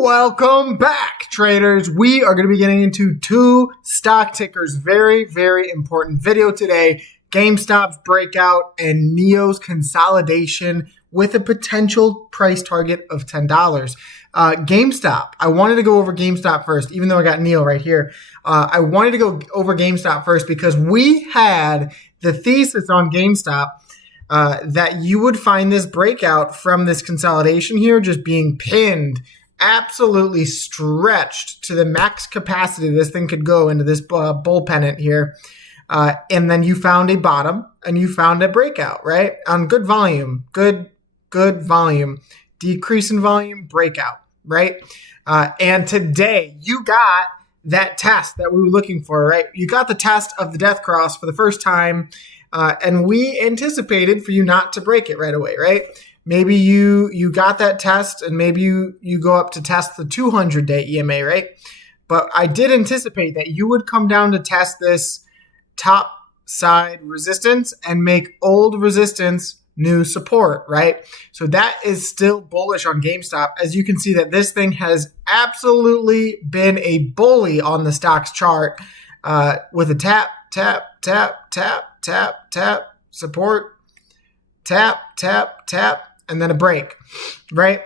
Welcome back, traders. We are going to be getting into two stock tickers. Very, very important video today. Gamestop's breakout and NIO's consolidation with a potential price target of $10. GameStop. I wanted to go over GameStop first, even though I got NIO right here. I wanted to go over GameStop first because we had the thesis on GameStop that you would find this breakout from this consolidation here just being pinned, absolutely stretched to the max capacity this thing could go into this bull pennant here. And then you found a bottom and you found a breakout, right? On good volume, good volume, decrease in volume, breakout, right? And today you got that test that we were looking for, right? You got the test of the death cross for the first time. And we anticipated for you not to break it right away, right? Maybe you got that test and maybe you go up to test the 200-day EMA, right? But I did anticipate that you would come down to test this top side resistance and make old resistance new support, right? So that is still bullish on GameStop. As you can see that this thing has absolutely been a bully on the stocks chart with a tap, tap, tap, tap, tap, tap, support, tap, tap, tap, and then a break, right?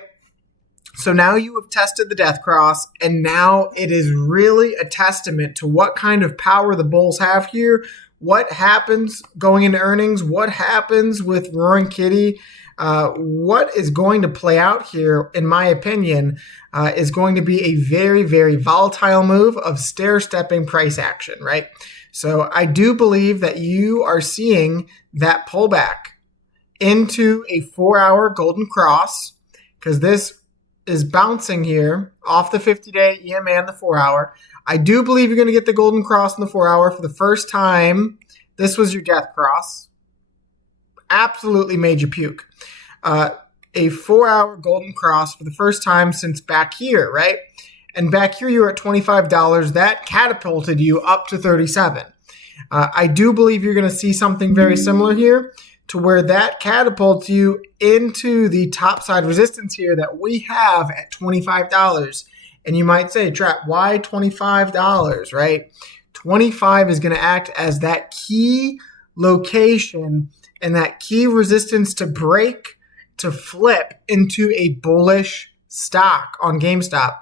So now you have tested the death cross, and now it is really a testament to what kind of power the bulls have here, what happens going into earnings, what happens with Roaring Kitty, what is going to play out here, in my opinion, is going to be a very, very volatile move of stair-stepping price action, right? So I do believe that you are seeing that pullback into a 4-hour golden cross because this is bouncing here off the 50-day EMA and the 4-hour. I do believe you're going to get the golden cross in the 4-hour for the first time. This was your death cross. Absolutely made you puke. A 4-hour golden cross for the first time since back here, right? And back here you were at $25. That catapulted you up to $37. I do believe you're going to see something very similar here to where that catapults you into the top side resistance here that we have at $25. And you might say, Trap, why $25, right? 25 is going to act as that key location and that key resistance to break, to flip into a bullish stock on GameStop.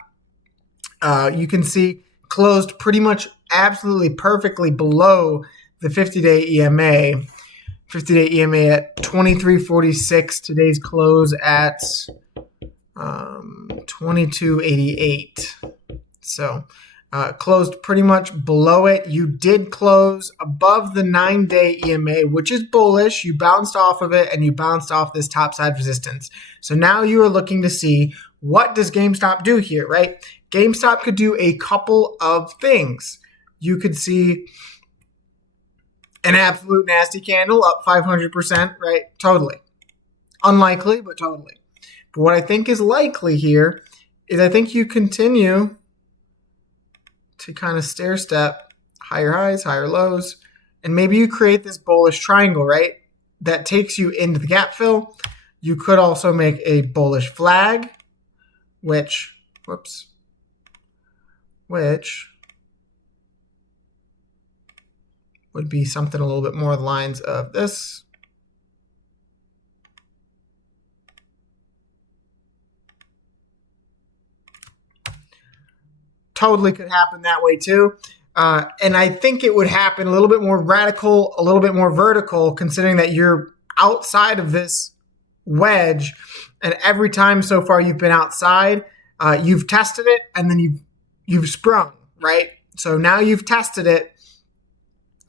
You can see closed pretty much absolutely perfectly below the 50-day EMA. 50-day EMA at 23.46. Today's close at 22.88. So closed pretty much below it. You did close above the 9-day EMA, which is bullish. You bounced off of it and you bounced off this top side resistance. So now you are looking to see what does GameStop do here, right? GameStop could do a couple of things. You could see an absolute nasty candle up 500%, right? Totally. Unlikely, but totally. But what I think is likely here is I think you continue to kind of stair step higher highs, higher lows, and maybe you create this bullish triangle, right? That takes you into the gap fill. You could also make a bullish flag, which would be something a little bit more the lines of this. Totally could happen that way too. And I think it would happen a little bit more radical, a little bit more vertical, considering that you're outside of this wedge. And every time so far you've been outside, you've tested it and then you've sprung, right? So now you've tested it.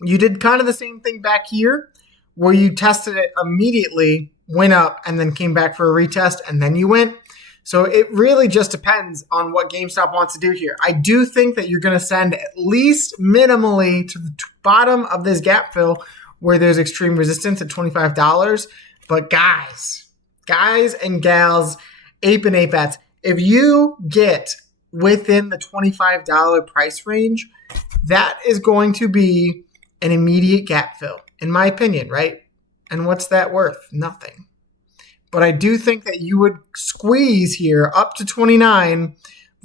You did kind of the same thing back here where you tested it immediately, went up, and then came back for a retest, and then you went. So it really just depends on what GameStop wants to do here. I do think that you're going to send at least minimally to the bottom of this gap fill where there's extreme resistance at $25. But guys and gals, ape and apettes, if you get within the $25 price range, that is going to be an immediate gap fill, in my opinion, right? And what's that worth? Nothing. But I do think that you would squeeze here up to 29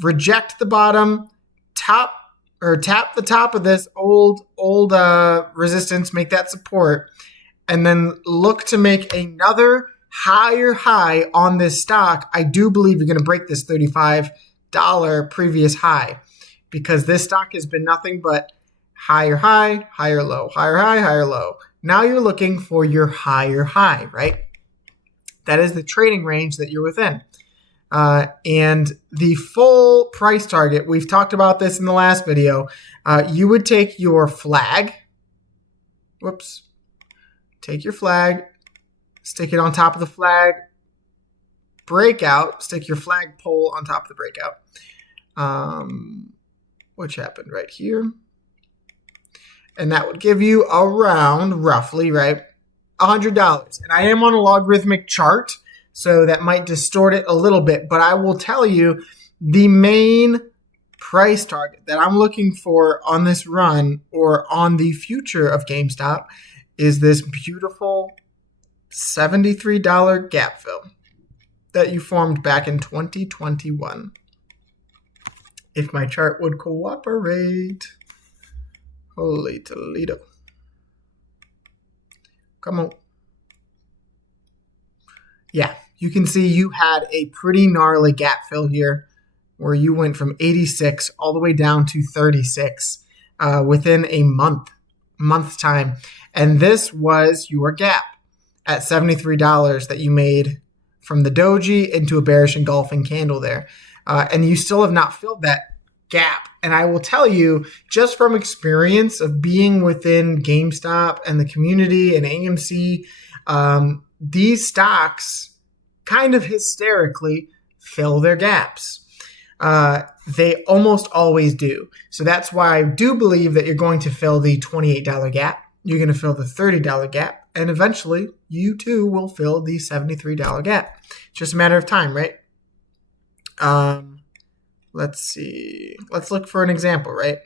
reject the bottom, tap the top of this old resistance, make that support, and then look to make another higher high on this stock. I do believe you're going to break this $35 previous high, because this stock has been nothing but higher high, higher low, higher high, higher low. Now you're looking for your higher high, right? That is the trading range that you're within. And the full price target, we've talked about this in the last video. You would take your flag. Take your flag, stick it on top of the flag breakout, stick your flag pole on top of the breakout. Which happened right here. And that would give you around, roughly, right, $100. And I am on a logarithmic chart, so that might distort it a little bit. But I will tell you, the main price target that I'm looking for on this run or on the future of GameStop is this beautiful $73 gap fill that you formed back in 2021. If my chart would cooperate. Holy Toledo. Come on. Yeah, you can see you had a pretty gnarly gap fill here where you went from 86 all the way down to 36 within a month's time. And this was your gap at $73 that you made from the doji into a bearish engulfing candle there. And you still have not filled that gap. And I will tell you, just from experience of being within GameStop and the community and AMC, these stocks kind of hysterically fill their gaps. They almost always do. So that's why I do believe that you're going to fill the $28 gap. You're going to fill the $30 gap. And eventually, you too will fill the $73 gap. It's just a matter of time, right? Let's see. Let's look for an example, right?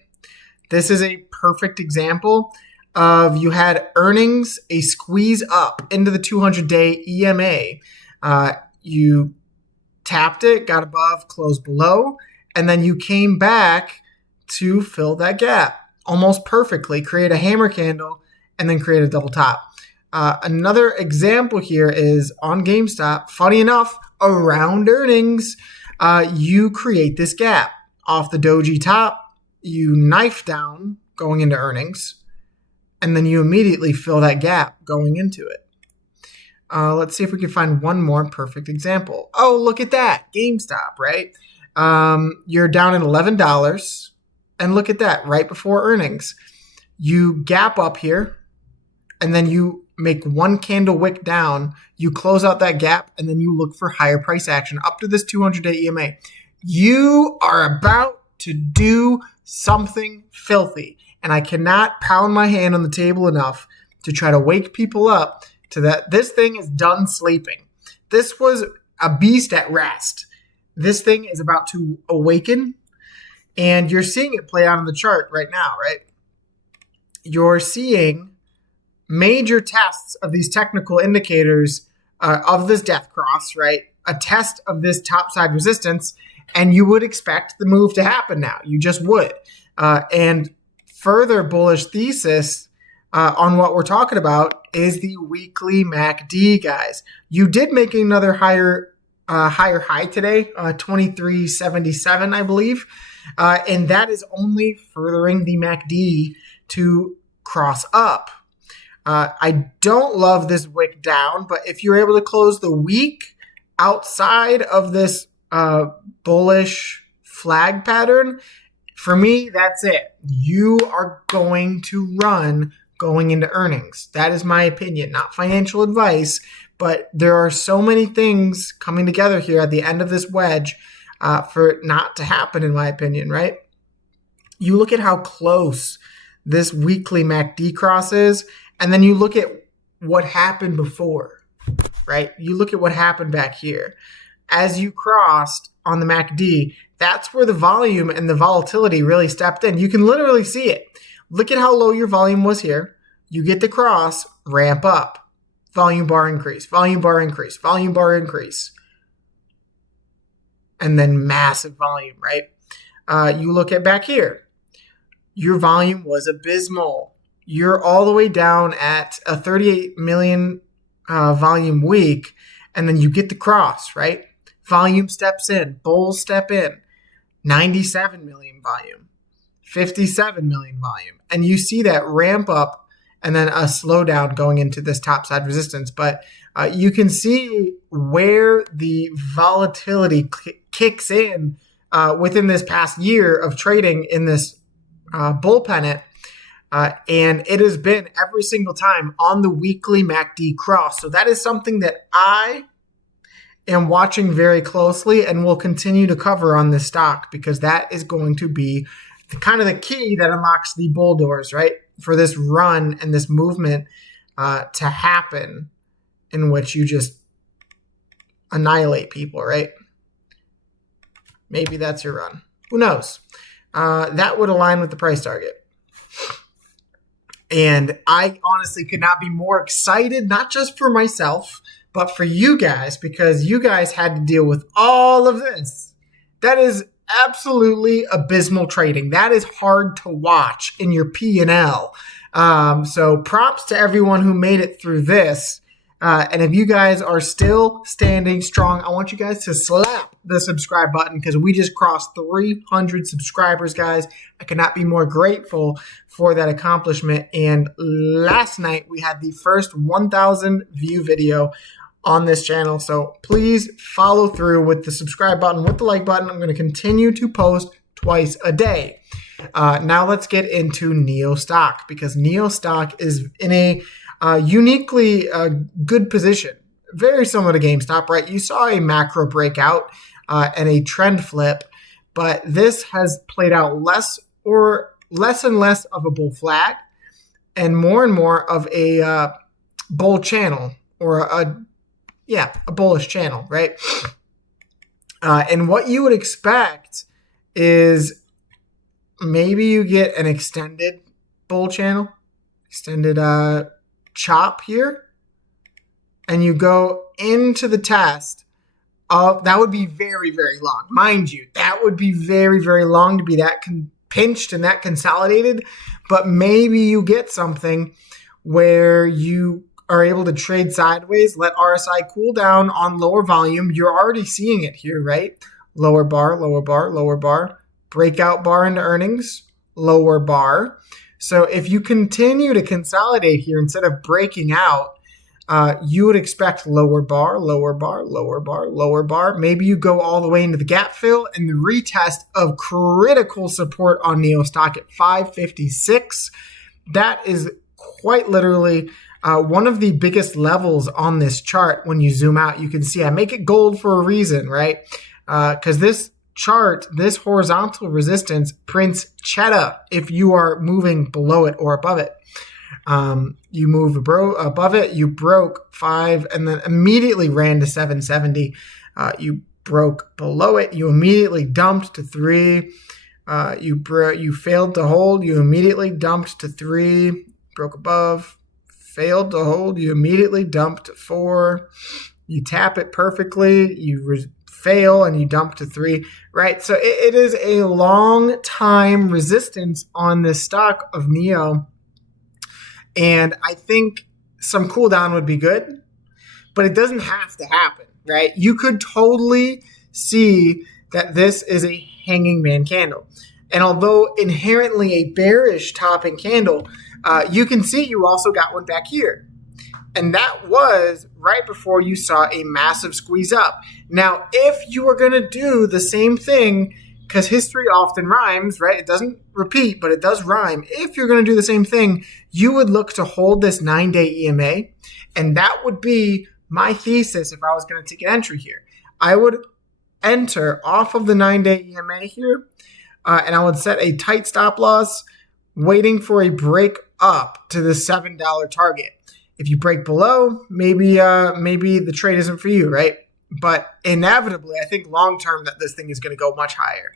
This is a perfect example of you had earnings, a squeeze up into the 200-day EMA. You tapped it, got above, closed below, and then you came back to fill that gap almost perfectly, create a hammer candle, and then create a double top. Another example here is on GameStop. Funny enough, around earnings, you create this gap off the doji top, you knife down going into earnings, and then you immediately fill that gap going into it. Let's see if we can find one more perfect example. Oh, look at that. GameStop, right? You're down at $11, and look at that, right before earnings. You gap up here, and then you make one candle wick down, you close out that gap, and then you look for higher price action up to this 200-day EMA. You are about to do something filthy, and I cannot pound my hand on the table enough to try to wake people up to that. This thing is done sleeping. This was a beast at rest. This thing is about to awaken, and you're seeing it play out on the chart right now, right? You're seeing major tests of these technical indicators of this death cross, right? A test of this topside resistance, and you would expect the move to happen now. You just would. And further bullish thesis on what we're talking about is the weekly MACD, guys. You did make another higher high today, 2377, I believe. And that is only furthering the MACD to cross up. I don't love this wick down, but if you're able to close the week outside of this bullish flag pattern, for me, that's it. You are going to run going into earnings. That is my opinion, not financial advice, but there are so many things coming together here at the end of this wedge for it not to happen, in my opinion, right? You look at how close this weekly MACD cross is, and then you look at what happened before, right? You look at what happened back here. As you crossed on the MACD, that's where the volume and the volatility really stepped in. You can literally see it. Look at how low your volume was here. You get the cross, ramp up. Volume bar increase, volume bar increase, volume bar increase. and then massive volume, right? You look at back here. Your volume was abysmal. You're all the way down at a 38 million volume week, and then you get the cross, right? Volume steps in, bulls step in, 97 million volume, 57 million volume. And you see that ramp up and then a slowdown going into this topside resistance. But you can see where the volatility kicks in within this past year of trading in this bull pennant. And it has been every single time on the weekly MACD cross. So that is something that I am watching very closely and will continue to cover on this stock, because that is going to be kind of the key that unlocks the bull doors, right? For this run and this movement to happen, in which you just annihilate people, right? Maybe that's your run. Who knows? That would align with the price target. And I honestly could not be more excited, not just for myself, but for you guys, because you guys had to deal with all of this. That is absolutely abysmal trading. That is hard to watch in your P&L. So props to everyone who made it through this. And if you guys are still standing strong, I want you guys to slap the subscribe button, because we just crossed 300 subscribers, guys. I cannot be more grateful for that accomplishment. And last night we had the first 1,000 view video on this channel. So please follow through with the subscribe button, with the like button. I'm going to continue to post twice a day. Now let's get into NIO stock, because NIO stock is in a uniquely good position. Very similar to GameStop, right? You saw a macro breakout and a trend flip, but this has played out less and less of a bull flag and more of a bull channel, or a bullish channel, right? And what you would expect is maybe you get an extended bull channel, extended chop here, and you go into the test of, that would be very, very long. Mind you, that would be very, very long to be that pinched and that consolidated, but maybe you get something where you are able to trade sideways, let RSI cool down on lower volume. You're already seeing it here, right? Lower bar, lower bar, lower bar, breakout bar into earnings, lower bar. So if you continue to consolidate here instead of breaking out, you would expect lower bar, lower bar, lower bar, lower bar. Maybe you go all the way into the gap fill and the retest of critical support on NIO stock at 556. That is quite literally one of the biggest levels on this chart. When you zoom out, you can see I make it gold for a reason, right? Because this chart, this horizontal resistance prints cheddar if you are moving below it or above it. You move above it, you broke 5 and then immediately ran to 770. You broke below it, you immediately dumped to 3. You failed to hold, you immediately dumped to 3. Broke above, failed to hold, you immediately dumped to 4. You tap it perfectly, you fail, and you dump to 3, right? So it is a long time resistance on this stock of NIO. And I think some cool down would be good, but it doesn't have to happen, right? You could totally see that this is a hanging man candle. And although inherently a bearish topping candle, you can see you also got one back here. And that was right before you saw a massive squeeze up. Now, if you were going to do the same thing, because history often rhymes, right? It doesn't repeat, but it does rhyme. If you're going to do the same thing, you would look to hold this 9-day EMA. And that would be my thesis if I was going to take an entry here. I would enter off of the 9-day EMA here, and I would set a tight stop loss, waiting for a break up to the $7 target. If you break below, maybe the trade isn't for you, right? But inevitably, I think long term that this thing is going to go much higher.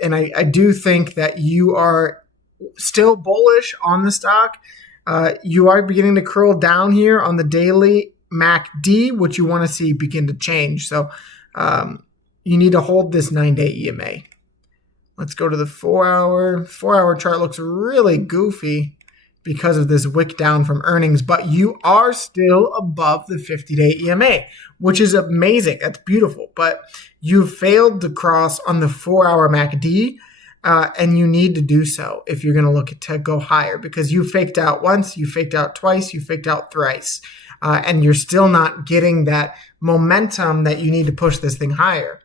And I do think that you are still bullish on the stock. You are beginning to curl down here on the daily MACD, which you want to see begin to change. So, you need to hold this 9-day EMA. Let's go to the 4-hour. 4-hour chart looks really goofy because of this wick down from earnings, but you are still above the 50-day EMA, which is amazing. That's beautiful, but you failed to cross on the 4-hour MACD, and you need to do so if you're going to look to go higher, because you faked out once, you faked out twice, you faked out thrice, and you're still not getting that momentum that you need to push this thing higher.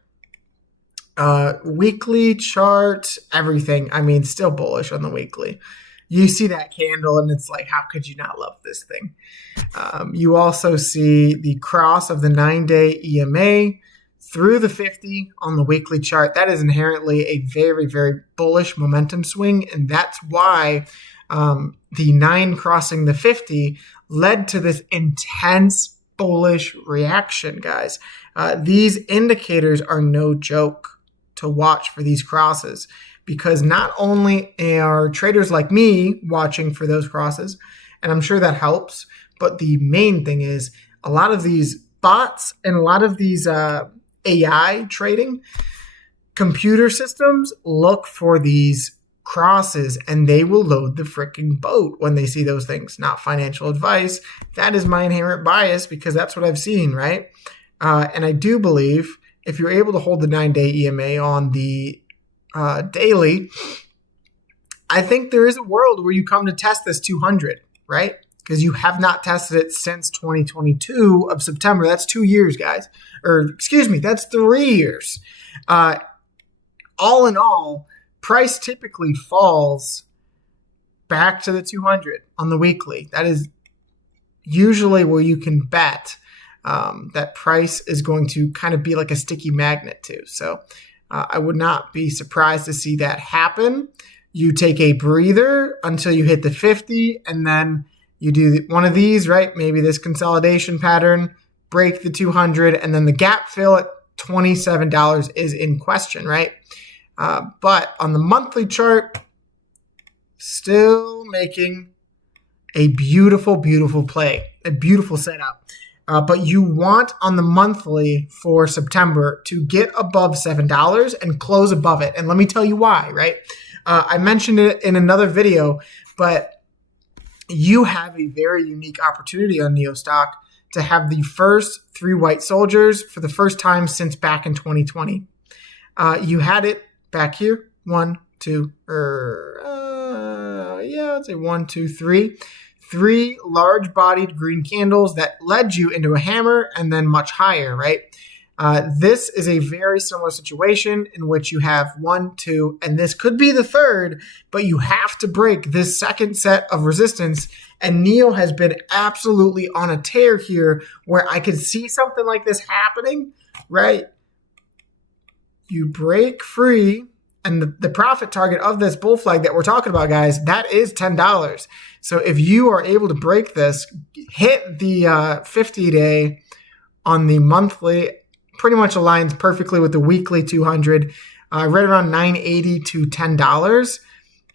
Weekly chart, everything. I mean, still bullish on the weekly. You see that candle and it's like, how could you not love this thing? You also see the cross of the 9-day EMA through the 50 on the weekly chart. That is inherently a very, very bullish momentum swing. And that's why the 9 crossing the 50 led to this intense bullish reaction, guys. These indicators are no joke to watch for these crosses, because not only are traders like me watching for those crosses, and I'm sure that helps, but the main thing is a lot of these bots and a lot of these AI trading computer systems look for these crosses and they will load the freaking boat when they see those things. Not financial advice. That is my inherent bias because that's what I've seen, right? And I do believe if you're able to hold the 9-day EMA on the daily, I think there is a world where you come to test this 200, right? Because you have not tested it since 2022 of September. That's 2 years, guys. Or excuse me, that's 3 years. All in all, price typically falls back to the 200 on the weekly. That is usually where you can bet that price is going to kind of be like a sticky magnet too. So I would not be surprised to see that happen. You take a breather until you hit the 50, and then you do one of these, right? Maybe this consolidation pattern, break the 200, and then the gap fill at $27 is in question, right? But on the monthly chart, still making a beautiful, beautiful play, a beautiful setup. But you want on the monthly for September to get above $7 and close above it. And let me tell you why, right? I mentioned it in another video, but you have a very unique opportunity on NIO stock to have the first 3 white soldiers for the first time since back in 2020. You had it back here. 1, 2, I'd say 1, 2, 3. 3 large-bodied green candles that led you into a hammer and then much higher, right? This is a very similar situation in which you have 1, 2, and this could be the third, but you have to break this second set of resistance. And NIO has been absolutely on a tear here where I could see something like this happening, right? You break free, and the profit target of this bull flag that we're talking about, guys, that is $10. So if you are able to break this, hit the 50-day on the monthly, pretty much aligns perfectly with the weekly 200, right around $9.80 to $10.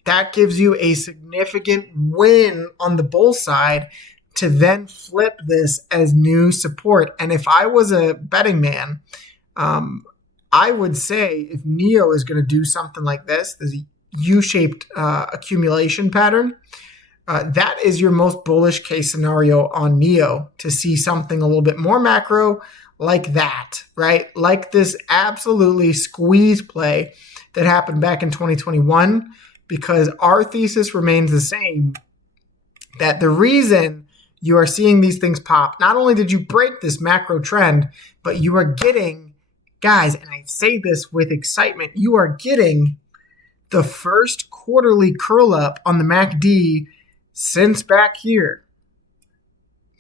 That gives you a significant win on the bull side to then flip this as new support. And if I was a betting man, I would say if NIO is going to do something like this U-shaped accumulation pattern, that is your most bullish case scenario on NIO, to see something a little bit more macro like that, right? Like this absolutely squeeze play that happened back in 2021, because our thesis remains the same, that the reason you are seeing these things pop, not only did you break this macro trend, but you are getting, guys, and I say this with excitement, you are getting the first quarterly curl up on the MACD since back here.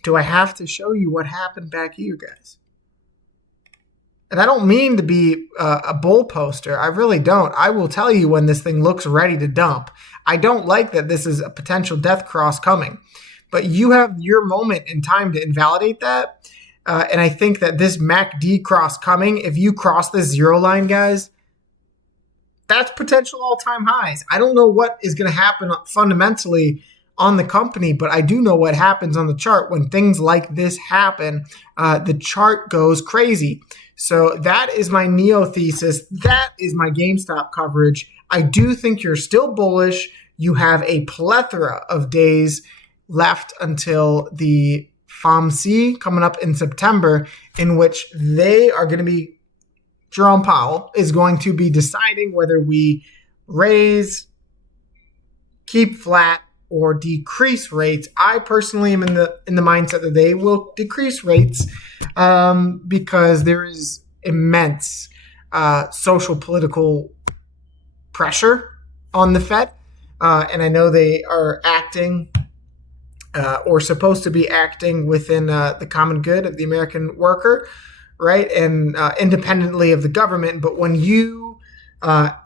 Do I have to show you what happened back here, guys? And I don't mean to be a bull poster. I really don't. I will tell you when this thing looks ready to dump. I don't like that this is a potential death cross coming. But you have your moment in time to invalidate that. And I think that this MACD cross coming, if you cross this zero line, guys, that's potential all-time highs. I don't know what is going to happen fundamentally on the company, but I do know what happens on the chart when things like this happen. The chart goes crazy. So that is my NIO thesis. That is my GameStop coverage. I do think you're still bullish. You have a plethora of days left until the FOMC coming up in September, in which they are going to be, Jerome Powell is going to be deciding whether we raise, keep flat, or decrease rates. I personally am in the mindset that they will decrease rates because there is immense social political pressure on the Fed, and I know they are acting or supposed to be acting within the common good of the American worker, right, and independently of the government. But when you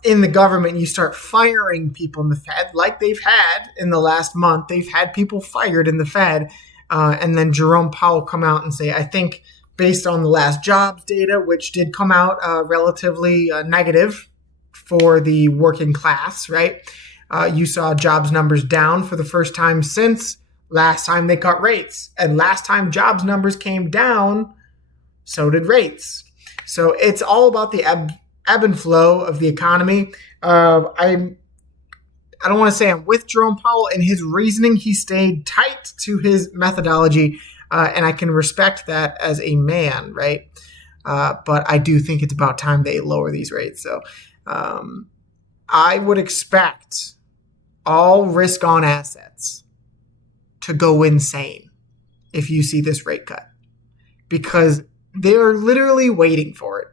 in the government, you start firing people in the Fed, like they've had in the last month. They've had people fired in the Fed. And then Jerome Powell come out and say, I think based on the last jobs data, which did come out relatively negative for the working class, right? You saw jobs numbers down for the first time since last time they cut rates. And last time jobs numbers came down, so did rates. So it's all about the ebb and flow of the economy. I don't want to say I'm with Jerome Powell in his reasoning. He stayed tight to his methodology, and I can respect that as a man, right? But I do think it's about time they lower these rates. So I would expect all risk-on assets to go insane if you see this rate cut, because they're literally waiting for it.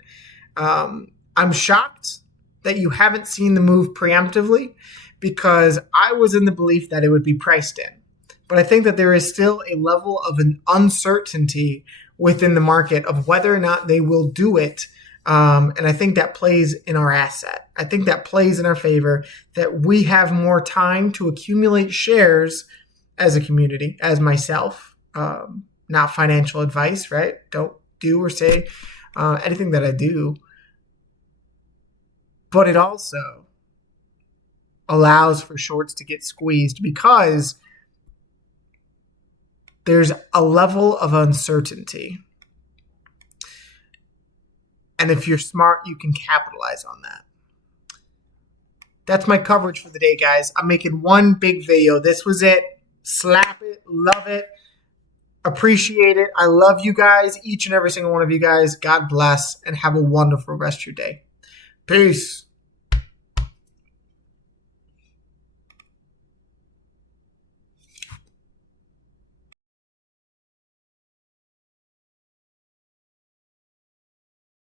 I'm shocked that you haven't seen the move preemptively, because I was in the belief that it would be priced in. But I think that there is still a level of an uncertainty within the market of whether or not they will do it. And I think that plays in our asset. I think that plays in our favor, that we have more time to accumulate shares as a community, as myself, not financial advice, right? Don't do or say anything that I do. But it also allows for shorts to get squeezed because there's a level of uncertainty. And if you're smart, you can capitalize on that. That's my coverage for the day, guys. I'm making one big video. This was it. Slap it. Love it. Appreciate it. I love you guys, each and every single one of you guys. God bless, and have a wonderful rest of your day. Peace.